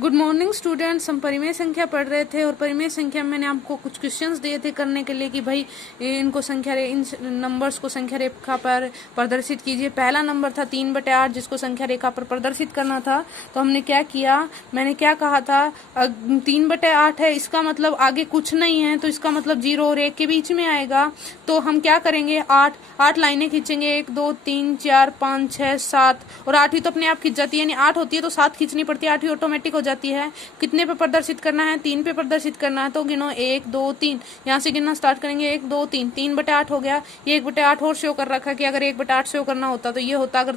Good morning students. हम परिमेय संख्या पढ़ रहे थे और परिमेय संख्या में मैंने आपको कुछ क्वेश्चंस दिए थे करने के लिए कि भाई इनको इन नंबर्स को संख्या रेखा पर प्रदर्शित कीजिए। पहला नंबर था 3/8 जिसको संख्या रेखा पर प्रदर्शित करना था। तो हमने क्या किया, मैंने क्या कहा था, 3/8 है, इसका मतलब आगे कुछ नहीं है, तो इसका मतलब 0 और 1 के बीच में आएगा। तो हम क्या करेंगे, 8 लाइनें खींचेंगे, 1 2 3 4 5 6 7, और 8 तो अपने आप खींच जाती है, यानी 8 होती है तो 7 खींचनी पड़ती है, 8 ऑटोमेटिक हो जाती है। कितने पे प्रदर्शित करना है, 3 पे प्रदर्शित करना है। तो गिनो 1 2 3, यहाँ से गिनना स्टार्ट करेंगे, 1 2 3, 3/8 हो गया। ये 1/8 और शो कर रखा है कि अगर 1/8 शो करना होता तो ये होता, अगर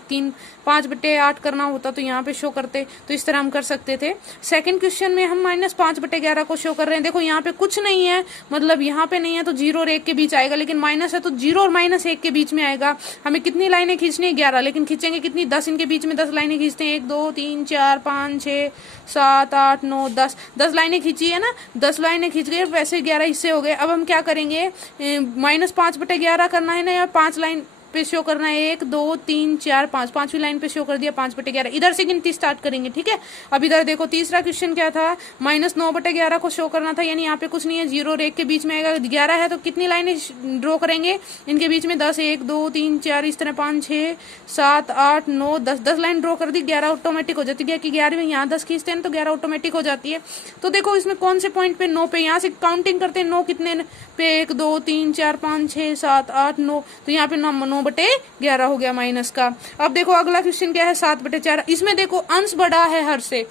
5/8 करना होता तो यहाँ पे शो करते। तो इस तरह हम कर सकते थे। सेकंड क्वेश्चन में हम -5/11 को शो कर रहे हैं। देखो यहाँ पे कुछ नहीं है, मतलब यहाँ पे नहीं है तो 0 और 1 के बीच आएगा, लेकिन माइनस है तो 0 और -1 के बीच में आएगा। हमें कितनी लाइनें खींचनी है, 11, लेकिन खींचेंगे कितनी, 10। इनके बीच में 10 लाइनें खींचते हैं, 1 2 3 4 5 6 7 8 9 10 लाइनें खींची है ना, 10 लाइनें खींच गए, वैसे 11 हिस्से हो गए। अब हम क्या करेंगे, -5/11 करना है ना, या 5 लाइन पे शो करना है, 1 2 3 4 5, 5वीं लाइन पे शो कर दिया 5/11। इधर से गिनती स्टार्ट करेंगे, ठीक है। अब इधर देखो तीसरा क्वेश्चन क्या था, -9/11 को शो करना था, यानी यहाँ पे कुछ नहीं है, 0 और 1 के बीच में आएगा। 11 है तो कितनी लाइनें ड्रॉ करेंगे, इनके बीच में 10, 1 2 3 4, इस तरह 5 6 7 8 9 10 लाइन ड्रॉ कर दी। 11 ऑटोमेटिक हो जाती है कि 11 में यहाँ 10 खींचते हैं तो 11 ऑटोमेटिक हो जाती है। तो देखो इसमें कौन से पॉइंट पे 9 पे, यहाँ से काउंटिंग करते हैं, 9 कितने पे, 1 2 3 4 5 6 7 8 9, तो यहाँ पे 9/11 हो गया माइनस का। अब देखो अगला क्वेश्चन क्या है, 7/4। इसमें देखो अंश बड़ा है हर से,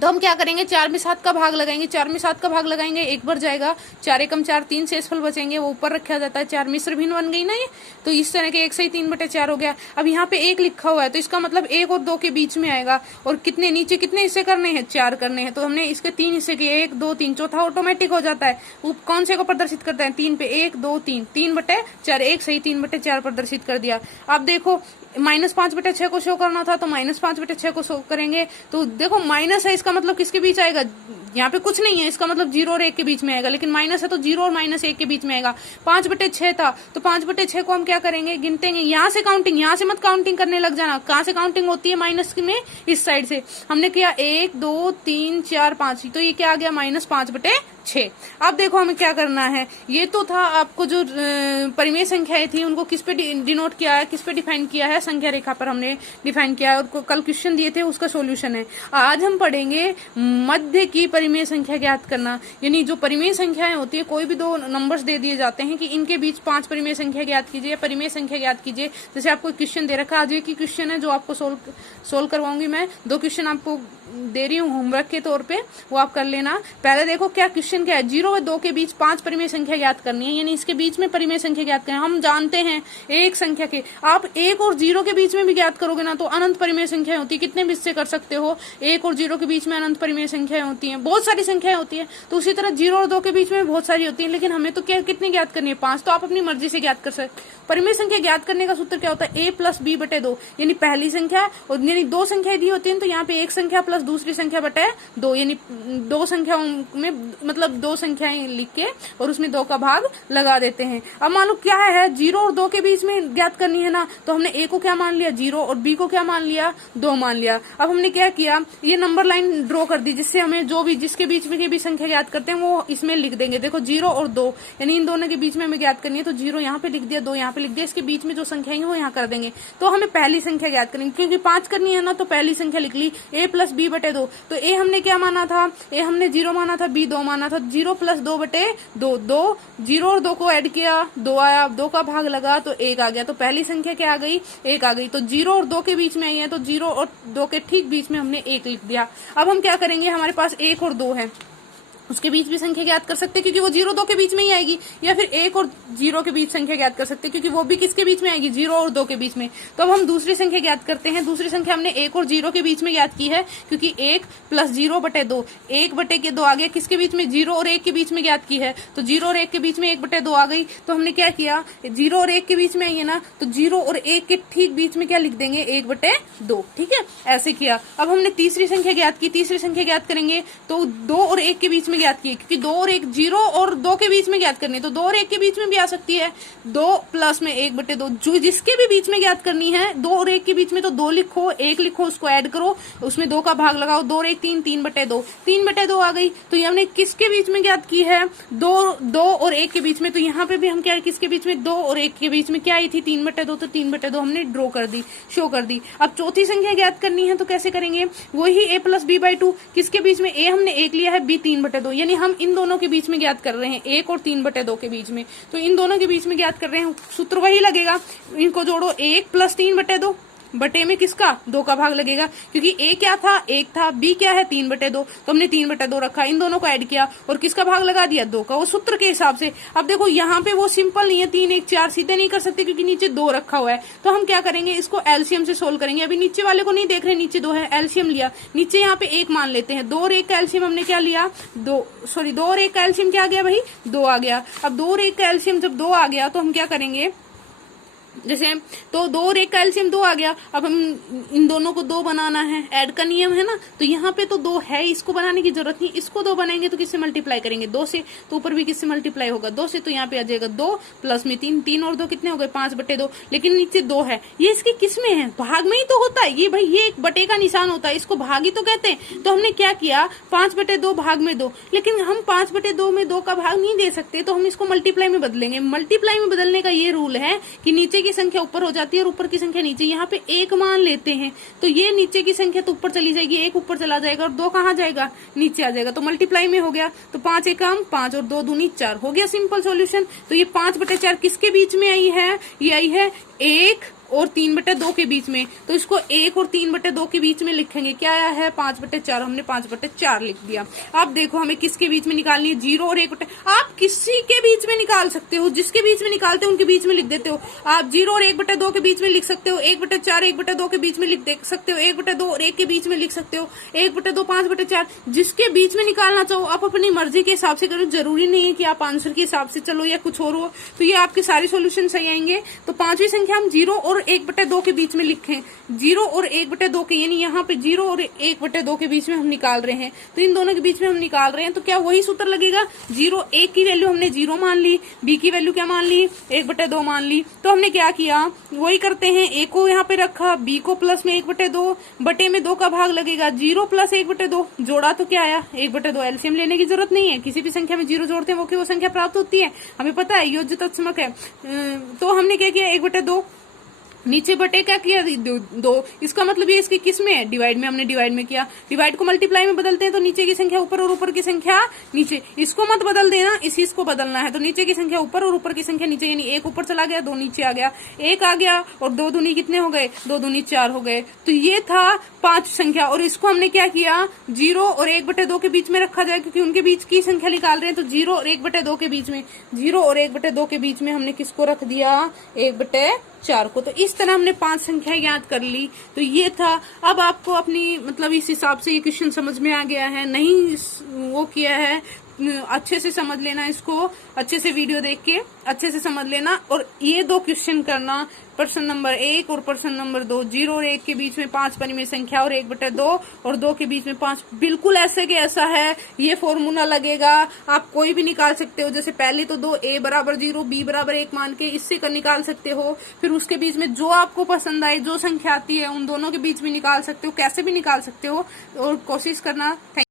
तो हम क्या करेंगे, 4 में 7 का भाग लगाएंगे। 4 में 7 का भाग लगाएंगे, 1 बढ़ जाएगा, 4 एकम 4, 3 शेषफल बचेंगे, वो ऊपर रखा जाता है। 4 मिश्र भिन्न बन गई ना ये, तो इस तरह के 1 से ही 3/4 हो गया। अब यहाँ पे 1 लिखा हुआ है तो इसका मतलब 1 और 2 के बीच में आएगा। और कितने नीचे कितने हिस्से करने हैं, 4 करने हैं, तो हमने इसके 3 हिस्से किए, 1 2 3, चौथा ऑटोमेटिक हो जाता है। वो कौन से को प्रदर्शित करता है, 3 पे, 1 2 3, 3/4, 1 सही 3/4 प्रदर्शित कर दिया। अब देखो -5/6 को शो करना था तो -5/6 को शो करेंगे। तो देखो माइनस है, इसका मतलब किसके बीच आएगा, यहाँ पे कुछ नहीं है, इसका मतलब 0 और 1 के बीच में आएगा, लेकिन माइनस है तो 0 और -1 के बीच में आएगा। 5/6 था तो 5/6 को हम क्या करेंगे, गिनतेंगे। यहाँ से काउंटिंग, यहाँ से मत काउंटिंग करने लग जाना। कहाँ से काउंटिंग होती है, माइनस में, इस साइड से। हमने किया 1 2 3 4 5, तो ये क्या आ गया, -5/6। अब देखो हमें क्या करना है, ये तो था आपको जो परिमेय संख्याएं थी उनको किस पे डिनोट किया है, किस पे डिफाइन किया है, संख्या रेखा पर हमने डिफाइन किया है, और कल क्वेश्चन दिए थे उसका सॉल्यूशन है। आज हम पढ़ेंगे मध्य की परिमेय संख्या ज्ञात करना। यानी जो परिमेय संख्याएं होती है, कोई भी दो नंबर्स दे दिए जाते हैं कि इनके बीच 5 परिमेय संख्या ज्ञात कीजिए, परिमेय संख्या ज्ञात कीजिए। जैसे आपको क्वेश्चन दे रखा है, आज एक ही क्वेश्चन है जो आपको सोल्व करवाऊंगी मैं। 2 क्वेश्चन आपको दे रही हूँ होमवर्क के तौर पे, वो आप कर लेना। पहले देखो क्या क्वेश्चन क्या है, 0 और 2 के बीच 5 परिमेय संख्या ज्ञात करनी है, यानी इसके बीच में परिमेय संख्या ज्ञात करनी है। हम जानते हैं एक संख्या के, आप 1 और 0 के बीच में भी ज्ञात करोगे ना तो अनंत परिमेय संख्या होती है। कितने भी इससे कर सकते हो, 1 और 0 के बीच में अनंत परिमेय संख्याएं होती हैं, बहुत सारी संख्याएं होती है। तो उसी तरह 0 और 2 के बीच में बहुत सारी होती है, लेकिन हमें तो क्या कितनी ज्ञात करनी है, 5, तो आप अपनी मर्जी से ज्ञात कर सकते। परिमेय संख्या ज्ञात करने का सूत्र क्या होता है, a + b/2, यानी पहली संख्या, और यानी 2 संख्याएं दी होती है तो यहाँ पे एक संख्या प्लस दूसरी संख्या बटे 2, यानी 2 संख्याओं में, मतलब 2 संख्याएं लिख के और उसमें 2 का भाग लगा देते हैं। अब मान लो क्या है, 0 और 2 के बीच में ज्ञात करनी है ना, तो हमने a को क्या मान लिया, 0, और b को क्या मान लिया, 2 मान लिया। अब हमने क्या किया, ये नंबर लाइन ड्रॉ कर दी, जिससे हमें जो भी जिसके बीच में की भी संख्या ज्ञात करते हैं वो इसमें लिख देंगे। देखो 0 और 2, यानी इन दोनों के बीच में हमें ज्ञात करनी है, तो 0 यहाँ पे लिख दिया, 2 यहाँ पे लिख दिया, इसके बीच में जो संख्या है वो यहाँ कर देंगे। तो हमें पहली संख्या ज्ञात करनी, क्योंकि 5 करनी है ना, तो पहली संख्या लिख ली, a + b/2। तो a हमने क्या माना था, a हमने 0 माना था, b 2 माना था, 0 + 2/2, 2 0 और 2 को ऐड किया, 2 आया, 2 का भाग लगा तो 1 आ गया। तो पहली संख्या क्या आ गई, 1 आ गई। तो 0 और 2 के बीच में आई है, तो 0 और 2 के ठीक बीच में हमने 1 लिख दिया। अब हम क्या करेंगे, हमारे पास 1 और 2 है, उसके बीच भी संख्या ज्ञात कर सकते हैं, क्योंकि वो 0 2 के बीच में ही आएगी, या फिर 1 और 0 के बीच संख्या ज्ञात कर सकते हैं, क्योंकि वो भी किसके बीच में आएगी, 0 और 2 के बीच में। तो अब हम दूसरी संख्या ज्ञात करते हैं। दूसरी संख्या हमने 1 और 0 के बीच में ज्ञात की है, क्योंकि 1 + 0/2, 1/2 आ गया, किसके बीच में, 0 और 1 के बीच में ज्ञात की है, तो 0 और 1 के बीच में 1/2 आ गई। तो हमने क्या किया, 0 और 1 के बीच में आई है ना, तो 0 और 1 के ठीक बीच में क्या लिख देंगे, 1/2, ठीक है, ऐसे किया। अब हमने तीसरी संख्या ज्ञात की, तीसरी संख्या ज्ञात करेंगे तो 2 और 1 के बीच में ज्ञात की है, क्योंकि 2 और 1 0 और 2 के बीच में ज्ञात करनी है, तो 2 और 1 के बीच में भी आ सकती है। 2 प्लस में 1/2 जो जिसके भी बीच में ज्ञात करनी है, 2 और 1 के बीच में, तो 2 लिखो, 1 लिखो, उसको ऐड करो, उसमें 2 का भाग लगाओ, 2 और 1 3, 3/2, 3/2 आ गई। तो ये हमने किसके बीच में ज्ञात की है? 2 और 1 के बीच में। तो यहाँ पे भी हम क्या, किसके बीच में? 2 और 1 के बीच में क्या आई थी? 3/2। तो 3/2 हमने ड्रॉ कर दी, शो कर दी। अब चौथी संख्या ज्ञात करनी है, तो कैसे करेंगे? वही a + b/2, किसके बीच में? a हमने 1 लिया है, b 3/2, यानी हम इन दोनों के बीच में ज्ञात कर रहे हैं, 1 और 3/2 के बीच में। तो इन दोनों के बीच में ज्ञात कर रहे हैं, सूत्र वही लगेगा, इनको जोड़ो, 1 + 3/2 बटे में किसका? 2 का भाग लगेगा, क्योंकि a क्या था? 1 था, b क्या है? 3/2, तो हमने 3/2 रखा, इन दोनों को ऐड किया और किसका भाग लगा दिया? 2 का, वो सूत्र के हिसाब से। अब देखो यहाँ पे वो सिंपल नहीं है, 3 1 4 सीधे नहीं कर सकते, क्योंकि नीचे 2 रखा हुआ है। तो हम क्या करेंगे? इसको एलसीएम से सोल्व करेंगे। अभी नीचे वाले को नहीं देख रहे, नीचे 2 है, एलसीएम लिया, नीचे यहाँ पे 1 मान लेते हैं। 2 और 1 का एलसीएम हमने क्या लिया? 2 और 1 का एलसीएम क्या आ गया भाई? 2 आ गया। अब 2 और 1 का एलसीएम जब 2 आ गया, तो हम क्या करेंगे? जैसे तो 2 और 1 का एलसीएम 2 आ गया। अब हम इन दोनों को 2 बनाना है, ऐड का नियम है ना, तो यहाँ पे तो 2 है, इसको बनाने की जरूरत नहीं। इसको 2 बनाएंगे तो किससे मल्टीप्लाई करेंगे? 2 से। तो ऊपर भी किससे मल्टीप्लाई होगा? 2 से। तो यहाँ पे आ जाएगा 2 प्लस में 3, 3 और 2 कितने हो गए? 5/2। लेकिन नीचे 2 है, ये इसके किस में है? भाग में ही तो होता है ये भाई, ये एक बटे का निशान होता है, इसको भाग ही तो कहते हैं। तो हमने क्या किया? 5/2 भाग में 2, लेकिन हम 5/2 में 2 का भाग नहीं दे सकते, तो हम इसको मल्टीप्लाई में बदलेंगे। मल्टीप्लाई में बदलने का ये रूल है कि नीचे की संख्या ऊपर हो जाती है और ऊपर की संख्या नीचे। यहाँ पे 1 मान लेते हैं, तो ये नीचे की संख्या तो ऊपर चली जाएगी, 1 ऊपर चला जाएगा और 2 कहाँ जाएगा? नीचे आ जाएगा। तो मल्टीप्लाई में हो गया, तो 5 1 5 और 2 दूनी 4 हो गया, सिंपल सॉल्यूशन। तो ये 5/4 किसके बीच में आई है? ये आई है 1 और 3/2 के बीच में। तो इसको 1 और 3/2 के बीच में लिखेंगे। क्या आया है? 5/4, हमने 5/4 लिख दिया। अब देखो हमें किसके बीच में निकालनी है? 0 और 1 आप किसी के बीच में निकाल सकते हो, जिसके बीच में निकालते हो उनके बीच में लिख देते हो। आप 0 और 1/2 के बीच में लिख सकते हो, 1/4 1/2 के बीच में लिख दे सकते हो, 1/2 और 1 के बीच में लिख सकते हो, 1/2 5/4, जिसके बीच में निकालना चाहो आप अपनी मर्जी के हिसाब से करो। जरूरी नहीं है कि आप आंसर के हिसाब से चलो या कुछ और हो। तो ये आपके सारे सोल्यूशन सही आएंगे। तो पांचवी संख्या हम 0 और 1/2 के बीच में लिखें, 0 और 1/2 के, यानी यहाँ पे 0 और 1/2 के बीच में हम निकाल रहे हैं। तो इन दोनों के बीच में हम निकाल रहे हैं, तो क्या वही सूत्र लगेगा? 0 1 की वैल्यू हमने 0 मान ली, b की वैल्यू क्या मान ली? 1/2 मान ली। तो हमने क्या किया? वही करते हैं, a को यहाँ पे रखा, b को प्लस में 1/2, बटे में 2 का भाग लगेगा, 0 प्लस 1/2 जोड़ा तो क्या आया? 1/2। एलसीएम लेने की जरूरत नहीं है, किसी भी संख्या में 0 जोड़ते हैं वो की वो संख्या प्राप्त होती है, हमें पता है, योज्य तत्समक है। तो हमने क्या किया? 1/2 नीचे बटे क्या किया? 2। इसका मतलब ये इसकी किस में है? डिवाइड में। हमने डिवाइड में किया। डिवाइड को मल्टीप्लाई में बदलते हैं तो नीचे की संख्या ऊपर और ऊपर की संख्या नीचे। इसको मत बदल देना, इसको बदलना है। तो नीचे की संख्या ऊपर और ऊपर की संख्या नीचे, यानी 1 ऊपर चला गया, 2 नीचे आ गया, 1 आ गया और 2 दूनी कितने हो गए? 2 दूनी 4 हो गए। तो ये था 5 संख्या, और इसको हमने क्या किया? 0 और 1/2 के बीच में रखा जाए, क्योंकि उनके बीच की संख्या निकाल रहे हैं। तो 0 और 1/2 के बीच में, 0 और 1/2 के बीच में हमने किसको रख दिया? 1/4 को। तो इस तरह हमने 5 संख्या याद कर ली। तो ये था। अब आपको अपनी मतलब इस हिसाब से ये क्वेश्चन समझ में आ गया है, नहीं वो किया है, अच्छे से समझ लेना, इसको अच्छे से वीडियो देख के अच्छे से समझ लेना। और ये 2 क्वेश्चन करना, प्रश्न नंबर 1 और प्रश्न नंबर 2, 0 और 1 के बीच में 5 परिमेय संख्या और 1/2 और 2 के बीच में 5, बिल्कुल ऐसे के ऐसा है। ये फॉर्मूला लगेगा, आप कोई भी निकाल सकते हो। जैसे पहले तो 2 a = 0 b = 1 मान के इससे निकाल सकते हो, फिर उसके बीच में जो आपको पसंद आए, जो संख्या आती है उन दोनों के बीच में निकाल सकते हो, कैसे भी निकाल सकते हो, और कोशिश करना।